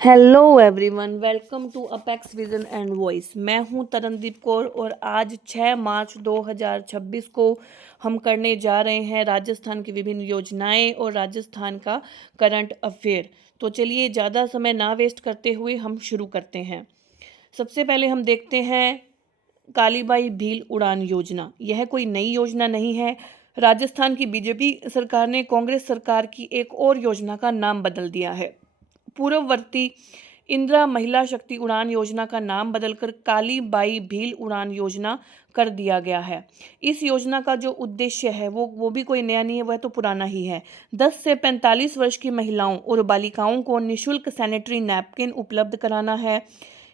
Hello everyone, welcome to Apex Vision and Voice. मैं हूं तरनदीप कौर और आज 6 मार्च 2026 को हम करने जा रहे हैं राजस्थान की विभिन्न योजनाएं और राजस्थान का करंट अफेयर। तो चलिए ज़्यादा समय ना वेस्ट करते हुए हम शुरू करते हैं। सबसे पहले हम देखते हैं कालीबाई भील उड़ान योजना। यह कोई नई योजना नहीं है। राजस्थान की बीजेपी सरकार ने कांग्रेस सरकार की एक और योजना का नाम बदल दिया है। पूर्ववर्ती इंदिरा महिला शक्ति उड़ान योजना का नाम बदलकर काली बाई भील उड़ान योजना कर दिया गया है। इस योजना का जो उद्देश्य है वो भी कोई नया नहीं है, वह तो पुराना ही है। 10 से 45 वर्ष की महिलाओं और बालिकाओं को निःशुल्क सैनिटरी नैपकिन उपलब्ध कराना है।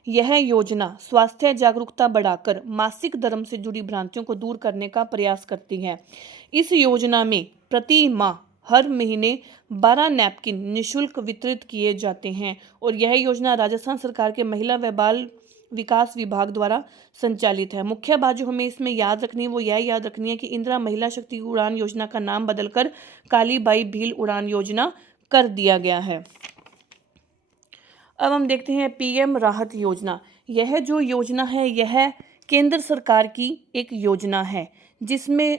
यह योजना स्वास्थ्य जागरूकता बढ़ाकर मासिक धर्म से जुड़ी भ्रांतियों को दूर करने का प्रयास करती है। इस योजना में प्रति माह हर महीने 12 नैपकिन निःशुल्क वितरित किए जाते हैं और यह योजना राजस्थान सरकार के महिला व बाल विकास विभाग द्वारा संचालित है। मुख्य बात जो हमें इसमें याद रखनी है वो यह याद रखनी है कि इंदिरा महिला शक्ति उड़ान योजना का नाम बदलकर कालीबाई भील उड़ान योजना कर दिया गया है। अब हम देखते हैं पीएम राहत योजना। यह जो योजना है यह केंद्र सरकार की एक योजना है जिसमें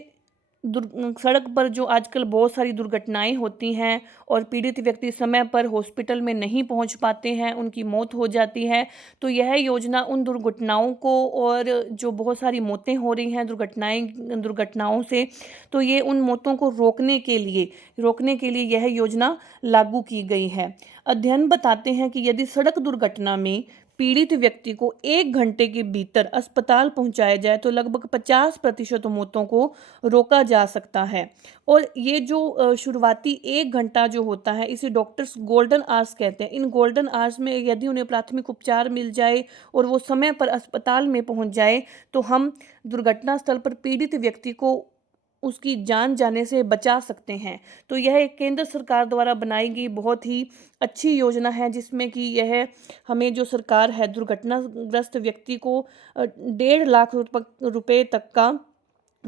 सड़क पर जो आजकल बहुत सारी दुर्घटनाएं होती हैं और पीड़ित व्यक्ति समय पर हॉस्पिटल में नहीं पहुंच पाते हैं, उनकी मौत हो जाती है। तो यह योजना उन दुर्घटनाओं को और जो बहुत सारी मौतें हो रही हैं दुर्घटनाओं से, तो ये उन मौतों को रोकने के लिए यह योजना लागू की गई है। अध्ययन बताते हैं कि यदि सड़क दुर्घटना में पीड़ित व्यक्ति को 1 घंटे के भीतर अस्पताल पहुंचाया जाए तो लगभग 50% मौतों को रोका जा सकता है। और ये जो शुरुआती 1 घंटा जो होता है इसे डॉक्टर्स गोल्डन आवर्स कहते हैं। इन गोल्डन आवर्स में यदि उन्हें प्राथमिक उपचार मिल जाए और वो समय पर अस्पताल में पहुंच जाए तो हम दुर्घटना स्थल पर पीड़ित व्यक्ति को उसकी जान जाने से बचा सकते हैं। तो यह एक केंद्र सरकार द्वारा बनाई गई बहुत ही अच्छी योजना है जिसमें कि यह हमें जो सरकार है दुर्घटनाग्रस्त व्यक्ति को 1.5 लाख रुपए तक का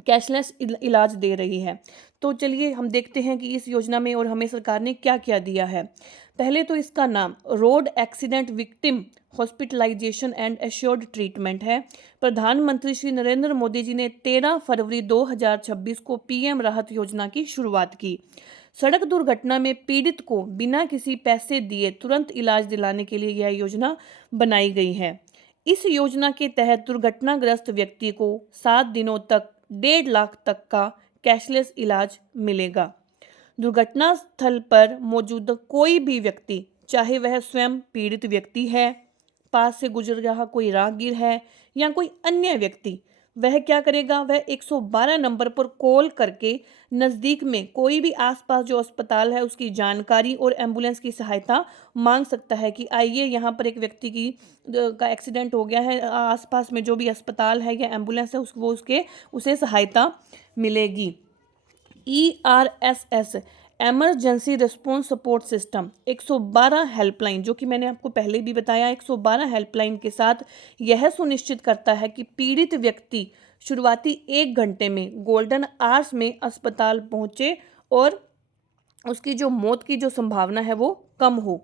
कैशलेस इलाज दे रही है। तो चलिए हम देखते हैं कि इस योजना में और हमें सरकार ने क्या क्या दिया है। पहले तो इसका नाम road accident victim hospitalization and assured treatment है। प्रधानमंत्री श्री नरेंद्र मोदी जी ने 13 फरवरी 2026 को पीएम राहत योजना की शुरुआत की। सड़क दुर्घटना में पीड़ित को बिना किसी पैसे दिए तुरंत इलाज दिलाने के लिए यह योजना बनाई गई है। इस योजना के तहत दुर्घटनाग्रस्त व्यक्ति को 7 दिनों तक 1.5 लाख तक का कैशलेस इलाज मिलेगा। दुर्घटना स्थल पर मौजूद कोई भी व्यक्ति, चाहे वह स्वयं पीड़ित व्यक्ति है, पास से गुजर रहा कोई राहगीर है या कोई अन्य व्यक्ति, वह क्या करेगा, वह 112 नंबर पर कॉल करके नज़दीक में कोई भी आसपास जो अस्पताल है उसकी जानकारी और एम्बुलेंस की सहायता मांग सकता है कि आइए यहाँ पर एक व्यक्ति का एक्सीडेंट हो गया है, आसपास में जो भी अस्पताल है या एम्बुलेंस है उसे सहायता मिलेगी। ERSS emergency response support system 112 helpline, जो कि मैंने आपको पहले भी बताया, 112 हेल्पलाइन के साथ यह सुनिश्चित करता है कि पीड़ित व्यक्ति शुरुआती 1 घंटे में गोल्डन आवर्स में अस्पताल पहुंचे और उसकी जो मौत की जो संभावना है वो कम हो।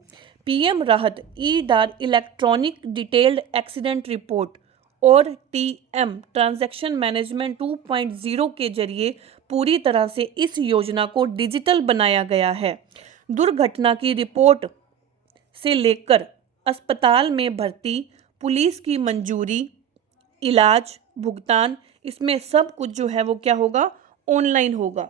पीएम राहत ई-डार इलेक्ट्रॉनिक डिटेल्ड एक्सीडेंट रिपोर्ट और TM ट्रांजैक्शन मैनेजमेंट 2.0 के जरिए पूरी तरह से इस योजना को डिजिटल बनाया गया है। दुर्घटना की रिपोर्ट से लेकर अस्पताल में भर्ती, पुलिस की मंजूरी, इलाज, भुगतान, इसमें सब कुछ जो है वो क्या होगा, ऑनलाइन होगा।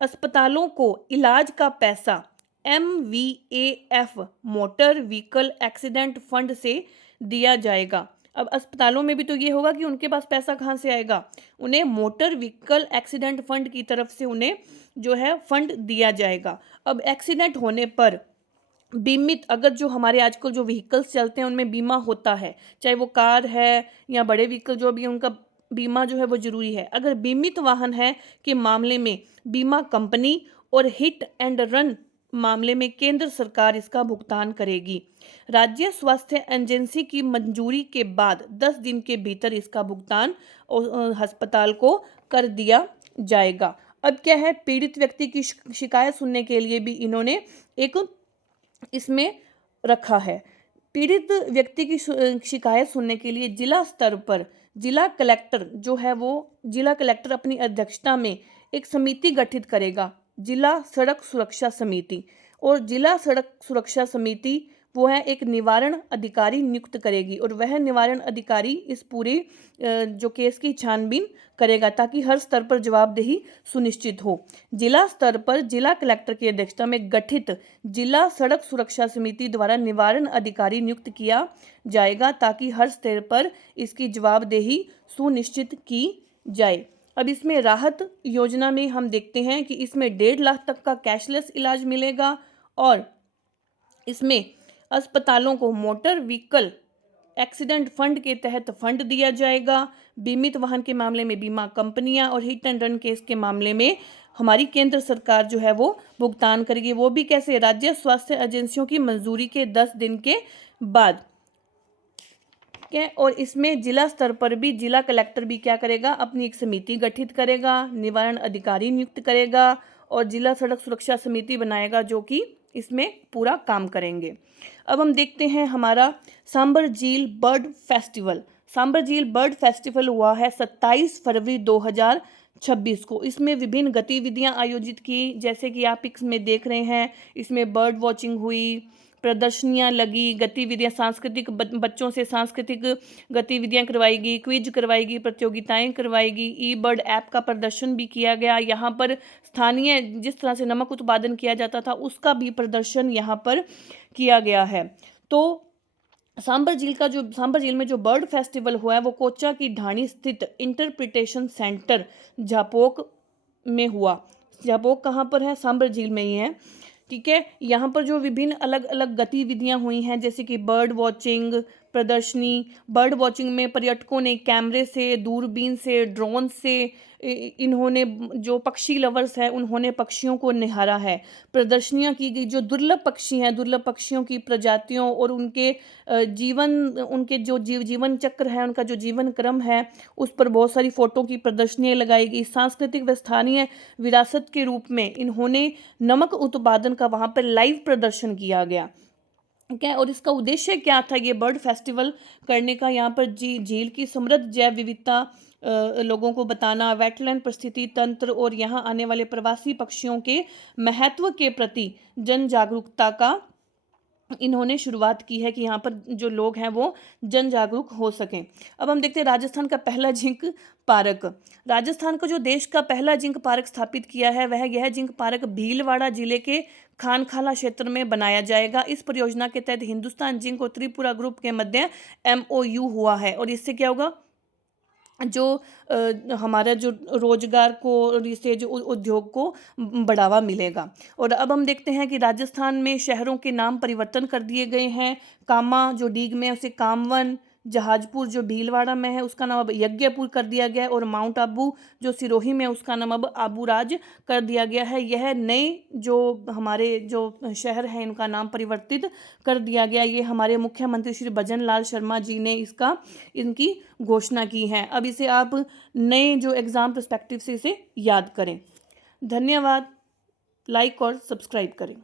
अस्पतालों को इलाज का पैसा MVAF motor vehicle accident fund से दिया जाएगा। अब अस्पतालों में भी तो ये होगा कि उनके पास पैसा कहाँ से आएगा, उन्हें मोटर व्हीकल एक्सीडेंट फंड की तरफ से उन्हें जो है फंड दिया जाएगा। अब एक्सीडेंट होने पर बीमित, अगर जो हमारे आजकल जो व्हीकल्स चलते हैं उनमें बीमा होता है, चाहे वो कार है या बड़े व्हीकल जो भी, उनका बीमा जो है वो जरूरी है। अगर बीमित वाहन है के मामले में बीमा कंपनी और हिट एंड रन मामले में केंद्र सरकार इसका भुगतान करेगी। राज्य स्वास्थ्य एजेंसी की मंजूरी के बाद 10 दिन के भीतर इसका भुगतान अस्पताल को कर दिया जाएगा। अब क्या है, पीड़ित व्यक्ति की शिकायत सुनने के लिए भी इन्होंने एक इसमें रखा है। पीड़ित व्यक्ति की शिकायत सुनने के लिए जिला स्तर पर जिला कलेक्टर जो है वो जिला कलेक्टर अपनी अध्यक्षता में एक समिति गठित करेगा, जिला सड़क सुरक्षा समिति। और जिला सड़क सुरक्षा समिति वो है एक निवारण अधिकारी नियुक्त करेगी और वह निवारण अधिकारी इस पूरे जो केस की छानबीन करेगा ताकि हर स्तर पर जवाबदेही सुनिश्चित हो। जिला स्तर पर जिला कलेक्टर की अध्यक्षता में गठित जिला सड़क सुरक्षा समिति द्वारा निवारण अधिकारी नियुक्त किया जाएगा ताकि हर स्तर पर इसकी जवाबदेही सुनिश्चित की जाए। अब इसमें राहत योजना में हम देखते हैं कि इसमें 1.5 लाख तक का कैशलेस इलाज मिलेगा और इसमें अस्पतालों को मोटर व्हीकल एक्सीडेंट फंड के तहत फंड दिया जाएगा। बीमित वाहन के मामले में बीमा कंपनियां और हिट एंड रन केस के मामले में हमारी केंद्र सरकार जो है वो भुगतान करेगी। वो भी कैसे? राज्य स्वास्थ्य एजेंसियों की मंजूरी के 10 दिन के बाद। और इसमें जिला स्तर पर भी जिला कलेक्टर भी क्या करेगा? अपनी एक समिति गठित करेगा, निवारण अधिकारी नियुक्त करेगा और जिला सड़क सुरक्षा समिति बनाएगा जो कि इसमें पूरा काम करेंगे। अब हम देखते हैं हमारा सांबर झील बर्ड फेस्टिवल। सांबर झील बर्ड फेस्टिवल हुआ है 27 फरवरी 2026 को। इसमें विभिन्न गतिविधियां आयोजित की, जैसे कि आप इसमें देख रहे हैं। इसमें बर्ड वॉचिंग हुई, प्रदर्शनियां लगी, गतिविधियां सांस्कृतिक बच्चों से सांस्कृतिक गतिविधियां करवाएगी, क्विज करवाएगी, प्रतियोगिताएं करवाएगी, ई बर्ड ऐप का प्रदर्शन भी किया गया। यहाँ पर स्थानीय जिस तरह से नमक उत्पादन किया जाता था उसका भी प्रदर्शन यहाँ पर किया गया है। तो सांबर झील में जो बर्ड फेस्टिवल हुआ है वो कोचा की ढाणी स्थित इंटरप्रिटेशन सेंटर झापोक में हुआ। झापोक कहाँ पर है? सांबर झील में ही है। ठीक है, यहाँ पर जो विभिन्न अलग अलग गतिविधियां हुई हैं जैसे कि बर्ड वॉचिंग प्रदर्शनी। बर्ड वॉचिंग में पर्यटकों ने कैमरे से, दूरबीन से, ड्रोन से इन्होंने जो पक्षी लवर्स हैं उन्होंने पक्षियों को निहारा है। प्रदर्शनियां की गई, जो दुर्लभ पक्षी हैं, दुर्लभ पक्षियों की प्रजातियों और उनके उनके जो जीवन चक्र है, उनका जो जीवन क्रम है, उस पर बहुत सारी फोटो की प्रदर्शनियां लगाई गई। सांस्कृतिक व स्थानीय विरासत के रूप में इन्होंने नमक उत्पादन का वहाँ पर लाइव प्रदर्शन किया गया। ठीक है, और इसका उद्देश्य क्या था ये बर्ड फेस्टिवल करने का? यहाँ पर झील की समृद्ध जैव विविधता लोगों को बताना, वेटलैंड परिस्थिति तंत्र और यहाँ आने वाले प्रवासी पक्षियों के महत्व के प्रति जन जागरूकता का इन्होंने शुरुआत की है कि यहाँ पर जो लोग हैं वो जन जागरूक हो सकें। अब हम देखते हैं राजस्थान का पहला जिंक पार्क। राजस्थान का जो देश का पहला जिंक पार्क स्थापित किया है वह यह जिंक पार्क भीलवाड़ा जिले के खानखाला क्षेत्र में बनाया जाएगा। इस परियोजना के तहत हिंदुस्तान जिंक और त्रिपुरा ग्रुप के मध्य MOU हुआ है और इससे क्या होगा? जो हमारा जो रोजगार को और इससे जो उद्योग को बढ़ावा मिलेगा। और अब हम देखते हैं कि राजस्थान में शहरों के नाम परिवर्तन कर दिए गए हैं। कामा जो डीग में उसे कामवन, जहाजपुर जो भीलवाड़ा में है उसका नाम अब यज्ञपुर कर दिया गया है और माउंट आबू जो सिरोही में उसका नाम अब आबूराज कर दिया गया है। यह नए जो हमारे जो शहर हैं इनका नाम परिवर्तित कर दिया गया। ये हमारे मुख्यमंत्री श्री भजन लाल शर्मा जी ने इनकी घोषणा की है। अब इसे आप नए जो एग्ज़ाम पर्सपेक्टिव से इसे याद करें। धन्यवाद। लाइक और सब्सक्राइब करें।